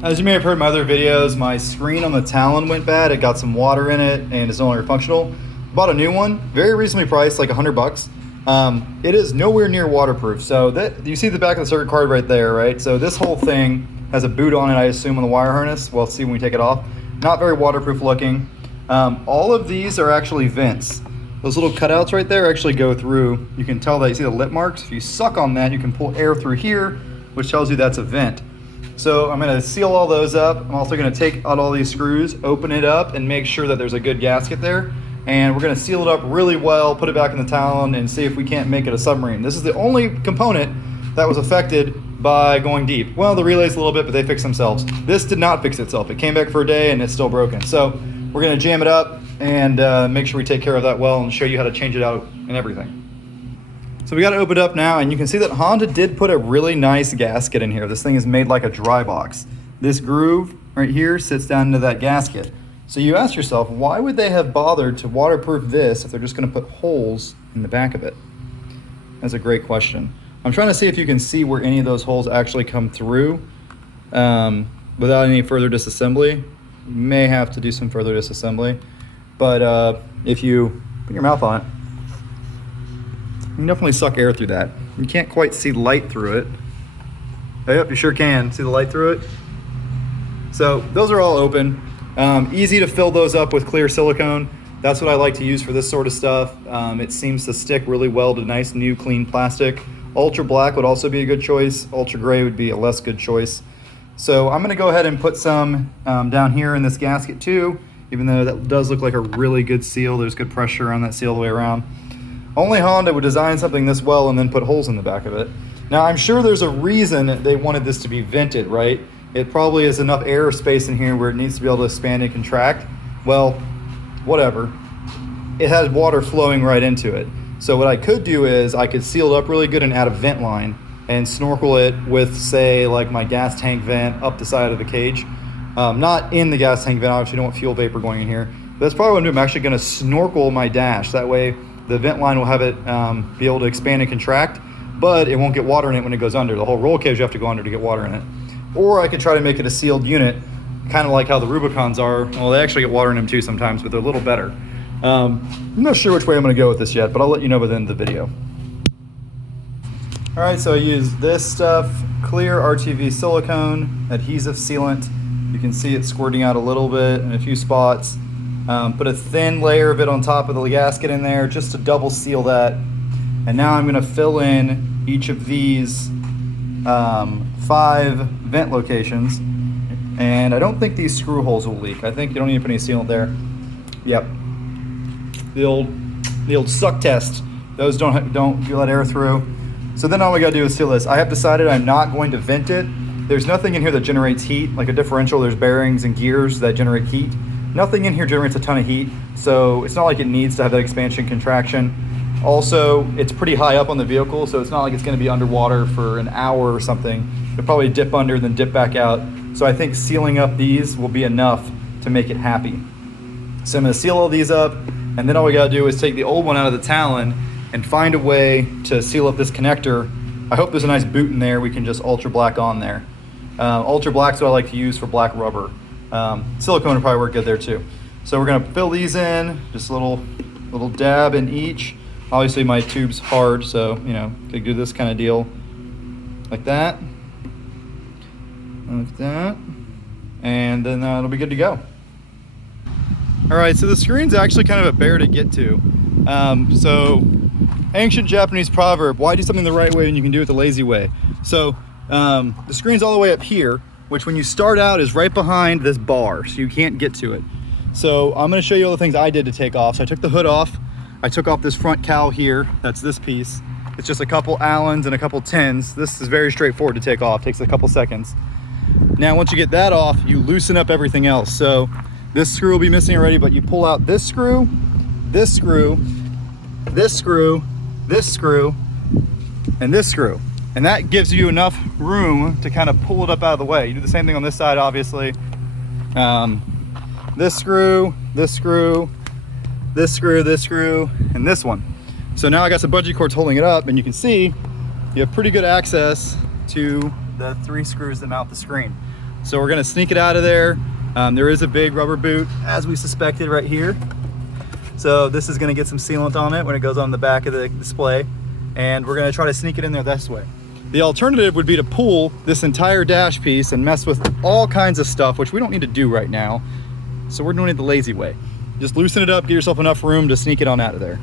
As you may have heard in my other videos, my screen on the Talon went bad. It got some water in it and it's no longer functional. Bought a new one, very reasonably priced, like $100. It is nowhere near waterproof. So that you see the back of the circuit card right there, right? So this whole thing has a boot on it, I assume, on the wire harness. We'll see when we take it off. Not very waterproof looking. All of these are actually vents. Those little cutouts right there actually go through. You can tell that, you see the lip marks? If you suck on that, you can pull air through here, which tells you that's a vent. So I'm gonna seal all those up. I'm also gonna take out all these screws, open it up, and make sure that there's a good gasket there. And we're gonna seal it up really well, put it back in the Talon, and see if we can't make it a submarine. This is the only component that was affected by going deep. Well, the relays a little bit, but they fixed themselves. This did not fix itself. It came back for a day and it's still broken. So we're gonna jam it up and make sure we take care of that well and show you how to change it out and everything. So we got it opened up now, and you can see that Honda did put a really nice gasket in here. This thing is made like a dry box. This groove right here sits down into that gasket. So you ask yourself, why would they have bothered to waterproof this if they're just gonna put holes in the back of it? That's a great question. I'm trying to see if you can see where any of those holes actually come through without any further disassembly. You may have to do some further disassembly, but if you put your mouth on it, you can definitely suck air through that. You can't quite see light through it. Oh, yep, you sure can. See the light through it? So those are all open. Easy to fill those up with clear silicone. That's what I like to use for this sort of stuff. It seems to stick really well to nice, new, clean plastic. Ultra black would also be a good choice. Ultra gray would be a less good choice. So I'm gonna go ahead and put some down here in this gasket too, even though that does look like a really good seal. There's good pressure on that seal all the way around. Only Honda would design something this well and then put holes in the back of it. Now, I'm sure there's a reason they wanted this to be vented, right? It probably has enough air space in here where it needs to be able to expand and contract. Well, whatever. It has water flowing right into it. So what I could do is I could seal it up really good and add a vent line and snorkel it with, say, like my gas tank vent up the side of the cage. Not in the gas tank vent, obviously you don't want fuel vapor going in here. But that's probably what I'm doing. I'm actually gonna snorkel my dash. That way the vent line will have it be able to expand and contract, but it won't get water in it when it goes under. The whole roll cage you have to go under to get water in it. Or I could try to make it a sealed unit, kind of like how the Rubicons are. Well, they actually get water in them too sometimes, but they're a little better. I'm not sure which way I'm gonna go with this yet, but I'll let you know by the end of the video. All right, so I use this stuff, clear RTV silicone, adhesive sealant. You can see it squirting out a little bit in a few spots. Put a thin layer of it on top of the gasket in there just to double seal that. And now I'm gonna fill in each of these 5 vent locations. And I don't think these screw holes will leak. I think you don't need to put any sealant there. Yep. The old suck test. Those don't let air through. So then all we gotta do is seal this. I have decided I'm not going to vent it. There's nothing in here that generates heat. Like a differential, there's bearings and gears that generate heat. Nothing in here generates a ton of heat, so it's not like it needs to have that expansion contraction. Also, it's pretty high up on the vehicle, so it's not like it's gonna be underwater for an hour or something. It'll probably dip under, then dip back out. So I think sealing up these will be enough to make it happy. So I'm gonna seal all these up, and then all we gotta do is take the old one out of the Talon and find a way to seal up this connector. I hope there's a nice boot in there we can just ultra black on there. Ultra black's what I like to use for black rubber. Silicone would probably work good there too. So we're gonna fill these in, just a little dab in each. Obviously my tube's hard, so you know, could do this kind of deal like that, like that, and then it'll be good to go. All right, so the screen's actually kind of a bear to get to. So ancient Japanese proverb, why do something the right way when you can do it the lazy way? So the screen's all the way up here, which when you start out is right behind this bar, so you can't get to it. So I'm gonna show you all the things I did to take off. So I took the hood off, I took off this front cowl here, that's this piece. It's just a couple Allens and a couple 10s. This is very straightforward to take off, takes a couple seconds. Now once you get that off, you loosen up everything else. So this screw will be missing already, but you pull out this screw, this screw, this screw, this screw, and this screw. And that gives you enough room to kind of pull it up out of the way. You do the same thing on this side, obviously. This screw, this screw, this screw, this screw, and this one. So now I got some bungee cords holding it up, and you can see you have pretty good access to the 3 screws that mount the screen. So we're gonna sneak it out of there. There is a big rubber boot, as we suspected, right here. So this is gonna get some sealant on it when it goes on the back of the display. And we're gonna try to sneak it in there this way. The alternative would be to pull this entire dash piece and mess with all kinds of stuff, which we don't need to do right now. So we're doing it the lazy way. Just loosen it up, give yourself enough room to sneak it on out of there.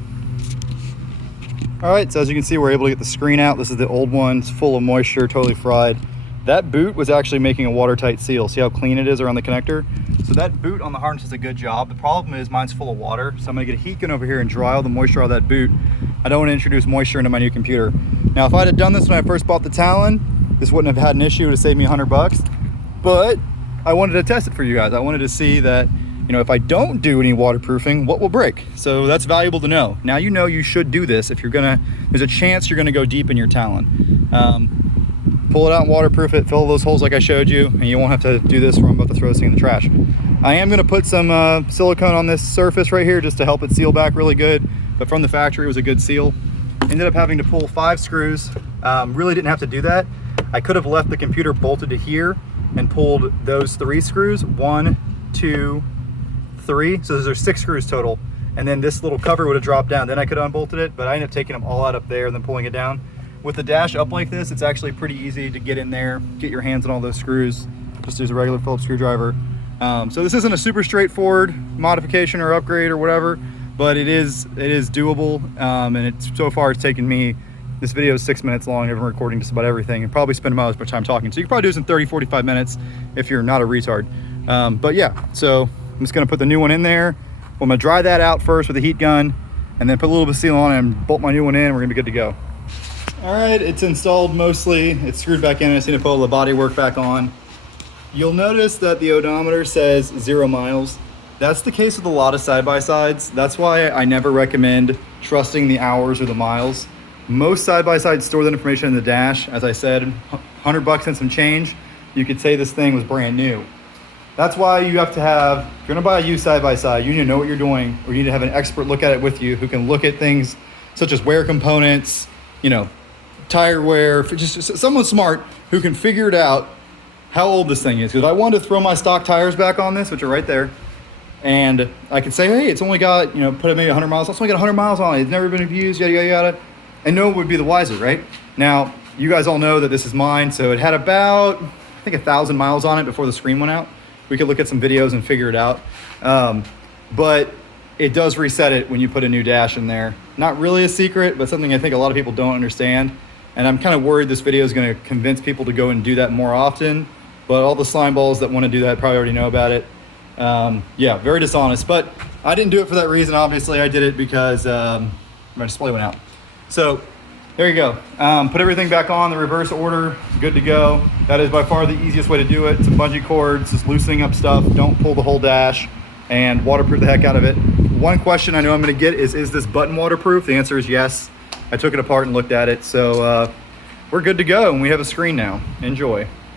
All right, so as you can see, we're able to get the screen out. This is the old one, it's full of moisture, totally fried. That boot was actually making a watertight seal. See how clean it is around the connector? So that boot on the harness does a good job. The problem is mine's full of water. So I'm gonna get a heat gun over here and dry all the moisture out of that boot. I don't wanna introduce moisture into my new computer. Now, if I'd have done this when I first bought the Talon, this wouldn't have had an issue. It would have saved me $100, but I wanted to test it for you guys. I wanted to see that, you know, if I don't do any waterproofing, what will break? So that's valuable to know. Now you know you should do this if you're gonna, there's a chance you're gonna go deep in your Talon. Pull it out and waterproof it, fill those holes like I showed you, and you won't have to do this where I'm about to throw this thing in the trash. I am gonna put some silicone on this surface right here just to help it seal back really good, but from the factory it was a good seal. Ended up having to pull 5 screws. Really didn't have to do that. I could have left the computer bolted to here and pulled those 3 screws, 1, 2, 3. So there's 6 screws total. And then this little cover would have dropped down. Then I could have unbolted it, but I ended up taking them all out up there and then pulling it down. With the dash up like this, it's actually pretty easy to get in there, get your hands on all those screws. Just use a regular Phillips screwdriver. So this isn't a super straightforward modification or upgrade or whatever, but it is doable. And so far it's taken me, this video is 6 minutes long. I've been recording just about everything and probably spend about as much time talking. So you can probably do this in 30, 45 minutes if you're not a retard. But yeah, so I'm just gonna put the new one in there. I'm gonna dry that out first with a heat gun and then put a little bit of seal on it and bolt my new one in. We're gonna be good to go. All right, it's installed mostly. It's screwed back in. I just need to put all the body work back on. You'll notice that the odometer says 0 miles. That's the case with a lot of side-by-sides. That's why I never recommend trusting the hours or the miles. Most side-by-sides store that information in the dash. As I said, $100 and some change. You could say this thing was brand new. That's why you have to have, if you're gonna buy a used side-by-side, you need to know what you're doing, or you need to have an expert look at it with you who can look at things such as wear components, you know, tire wear, just someone smart who can figure it out how old this thing is. Because if I wanted to throw my stock tires back on this, which are right there, and I could say, hey, it's only got, you know, put it maybe 100 miles, it's only got 100 miles on it, it's never been abused, yada, yada, yada, and no one would be the wiser, right? Now, you guys all know that this is mine, so it had about, I think 1,000 miles on it before the screen went out. We could look at some videos and figure it out. But it does reset it when you put a new dash in there. Not really a secret, but something I think a lot of people don't understand. And I'm kind of worried this video is going to convince people to go and do that more often. But all the slime balls that want to do that probably already know about it. Yeah, very dishonest. But I didn't do it for that reason, obviously. I did it because my display went out. So there you go. Put everything back on the reverse order. Good to go. That is by far the easiest way to do it. Some bungee cords, just loosening up stuff. Don't pull the whole dash, and waterproof the heck out of it. One question I know I'm going to get is this button waterproof? The answer is yes. I took it apart and looked at it. So we're good to go, and we have a screen now. Enjoy.